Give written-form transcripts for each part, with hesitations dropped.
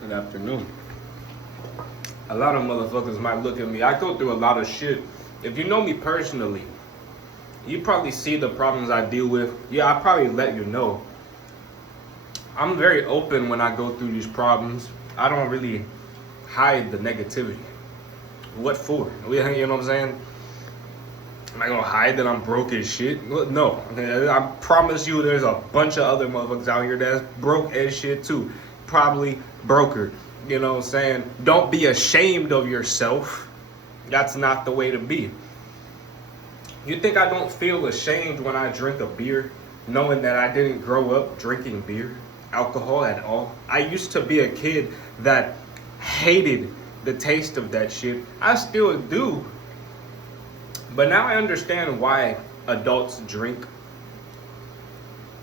Good afternoon. A lot of motherfuckers might look at me. I go through a lot of shit. If you know me personally, you probably see the problems I deal with. Yeah, I probably let you know. I'm very open when I go through these problems. I don't really hide the negativity. What for? You know what I'm saying? Am I gonna hide that I'm broke as shit? No. I promise you there's a bunch of other motherfuckers out here that's broke as shit too. Probably broker. You know what I'm saying? Don't be ashamed of yourself. That's not the way to be. You think I don't feel ashamed when I drink a beer, knowing that I didn't grow up drinking beer, alcohol at all? I used to be a kid that hated the taste of that shit. I still do. But now I understand why adults drink.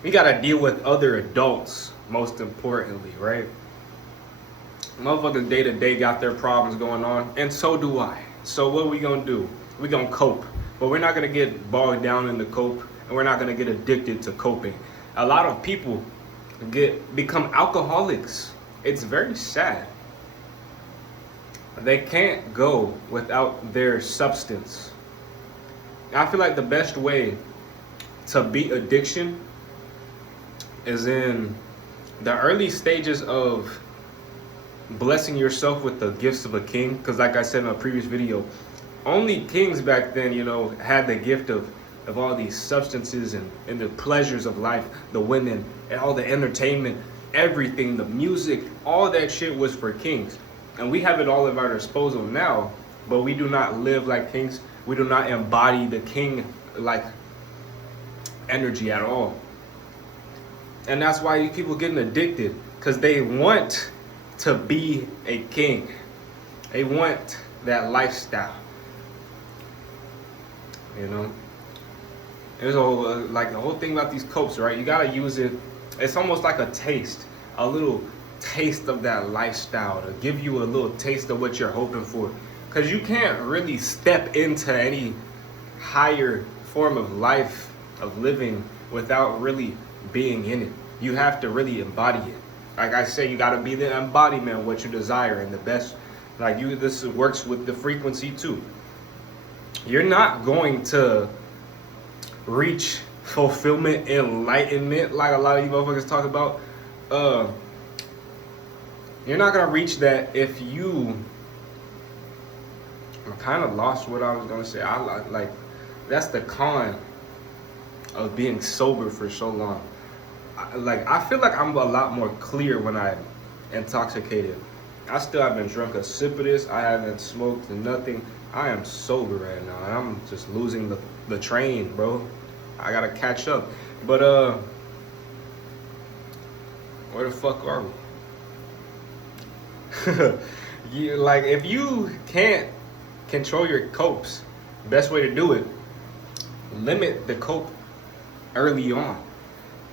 We gotta deal with other adults, most importantly, right? Motherfuckers day to day got their problems going on, and so do I. So what are we gonna do? We gonna cope. But we're not gonna get bogged down in the cope, and we're not gonna get addicted to coping. A lot of people become alcoholics. It's very sad. They can't go without their substance. I feel like the best way to beat addiction is in the early stages of blessing yourself with the gifts of a king. Because like I said in a previous video, only kings back then, had the gift of all these substances and the pleasures of life, the women, and all the entertainment, everything, the music, all that shit was for kings. And we have it all at our disposal now, but we do not live like kings. We do not embody the king like energy at all. And that's why people getting addicted, because they want to be a king. They want that lifestyle. There's the whole thing about these copes, right? You gotta use it. It's almost like a taste, a little taste of that lifestyle to give you a little taste of what you're hoping for. Because you can't really step into any higher form of life, of living, without really being in it. You have to really embody it. Like I say, you gotta be the embodiment of what you desire, and the best, this works with the frequency too. You're not going to reach fulfillment, enlightenment, like a lot of you motherfuckers talk about. You're not gonna reach that if you. I kind of lost what I was gonna say. That's the con of being sober for so long. I feel like I'm a lot more clear when I'm intoxicated. I still haven't drunk a sip of this. I haven't smoked nothing. I am sober right now, and I'm just losing the train, bro. I gotta catch up. But where the fuck are we? If you can't control your copes, the best way to do it, limit the cope early on.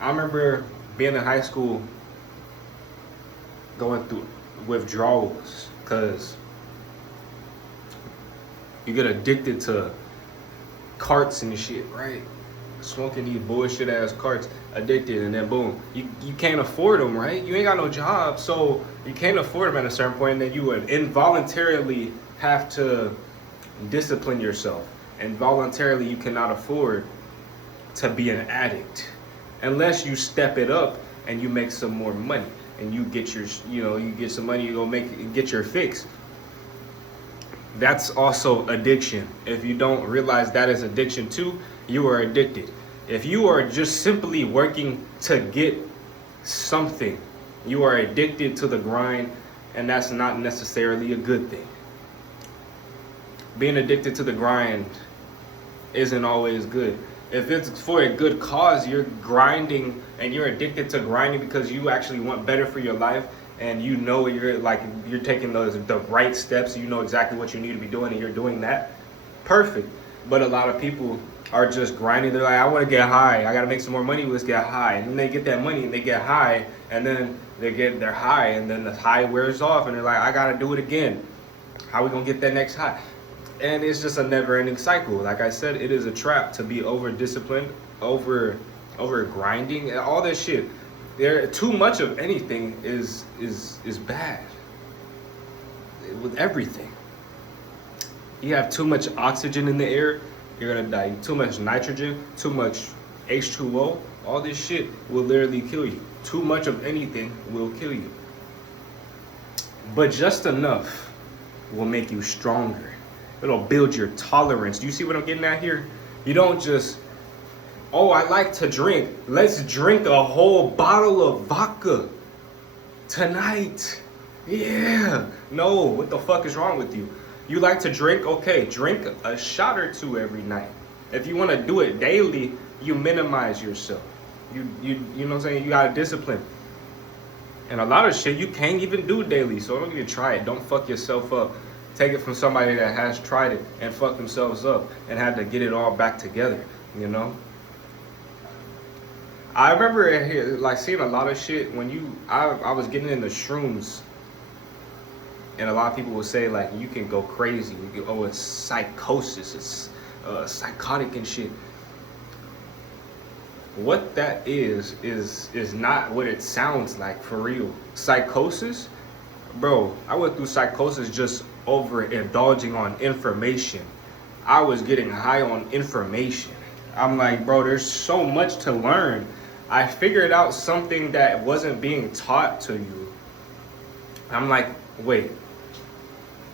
I remember being in high school going through withdrawals because you get addicted to carts and shit, right? Smoking these bullshit ass carts, addicted, and then boom, you can't afford them, right? You ain't got no job, so you can't afford them at a certain point, and then you would involuntarily have to discipline yourself. And voluntarily, you cannot afford to be an addict unless you step it up and you make some more money and you get your, you get some money, you go get your fix. That's also addiction. If you don't realize that is addiction too, you are addicted. If you are just simply working to get something, you are addicted to the grind, and that's not necessarily a good thing. Being addicted to the grind isn't always good. If it's for a good cause, you're grinding and you're addicted to grinding because you actually want better for your life, and you're taking the right steps, you know exactly what you need to be doing, and you're doing that, perfect. But a lot of people are just grinding. They're like, I want to get high. I got to make some more money. Let's get high. And then they get that money and they get high, and then they're high, and then the high wears off, and they're like, I got to do it again. How we going to get that next high? And it's just a never-ending cycle. Like I said, it is a trap to be over-disciplined, over grinding, all that shit. There, too much of anything is bad. With everything, you have too much oxygen in the air, you're gonna die. Too much nitrogen, too much H2O, all this shit will literally kill you. Too much of anything will kill you. But just enough will make you stronger. It'll build your tolerance. Do you see what I'm getting at here? You don't just, oh, I like to drink. Let's drink a whole bottle of vodka tonight. Yeah. No, what the fuck is wrong with you? You like to drink? Okay, drink a shot or two every night. If you want to do it daily, you minimize yourself. You know what I'm saying? You got to discipline. And a lot of shit you can't even do daily, so don't even try it. Don't fuck yourself up. Take it from somebody that has tried it and fucked themselves up and had to get it all back together, you know? I remember like seeing a lot of shit when I was getting into shrooms, and a lot of people would say like you can go crazy. Oh, it's psychosis, it's psychotic and shit. What that is not what it sounds like for real. Psychosis, bro, I went through psychosis just over indulging on information. I was getting high on information. I'm like, bro, there's so much to learn. I figured out something that wasn't being taught to you. I'm like, wait,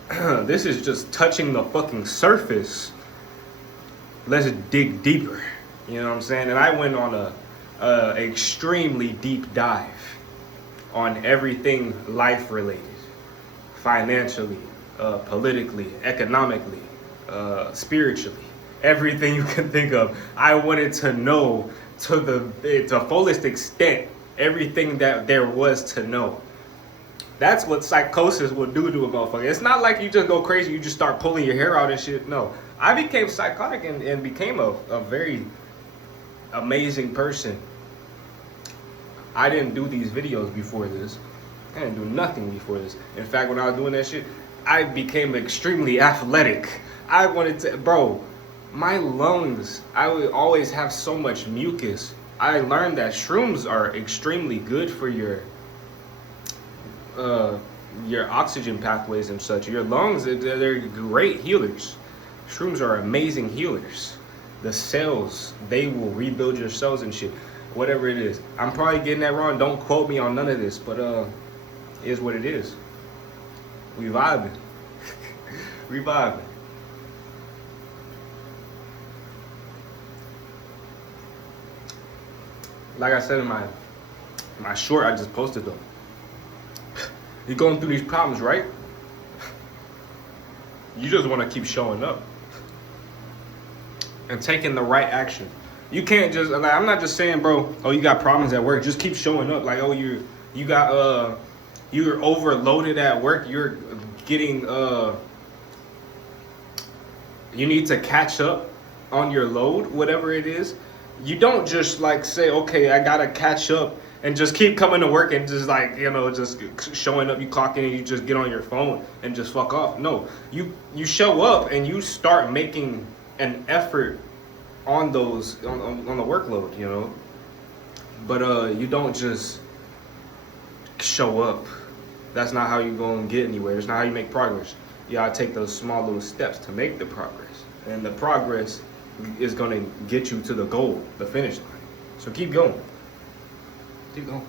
this is just touching the fucking surface. Let's dig deeper. You know what I'm saying? And I went on a extremely deep dive on everything life related, financially, politically, economically, spiritually, everything you can think of. I wanted to know to the fullest extent everything that there was to know. That's what psychosis will do to a motherfucker. It's not like you just go crazy, you just start pulling your hair out and shit. No, I became psychotic and became a very amazing person. I didn't do these videos before this. I didn't do nothing before this. In fact, when I was doing that shit, I became extremely athletic. I wanted to, bro, my lungs, I would always have so much mucus. I learned that shrooms are extremely good for your oxygen pathways and such. Your lungs, they're great healers. Shrooms are amazing healers. The cells, they will rebuild your cells and shit. Whatever it is. I'm probably getting that wrong. Don't quote me on none of this, but it is what it is. We vibing. We vibing. Like I said in my short I just posted though. You're going through these problems, right? You just want to keep showing up and taking the right action. You can't just, like, I'm not just saying, bro, oh, you got problems at work, just keep showing up. Like, oh, you're overloaded at work, you're getting you need to catch up on your load, whatever it is. You don't just like say, okay, I gotta catch up and just keep coming to work and just like, you know, just showing up, you clock in and you just get on your phone and just fuck off. No, you show up and you start making an effort on those, on the workload, you know. But you don't just show up. That's not how you're going to get anywhere. It's not how you make progress. You gotta take those small little steps to make the progress. And the progress is going to get you to the goal, the finish line. So keep going. Keep going.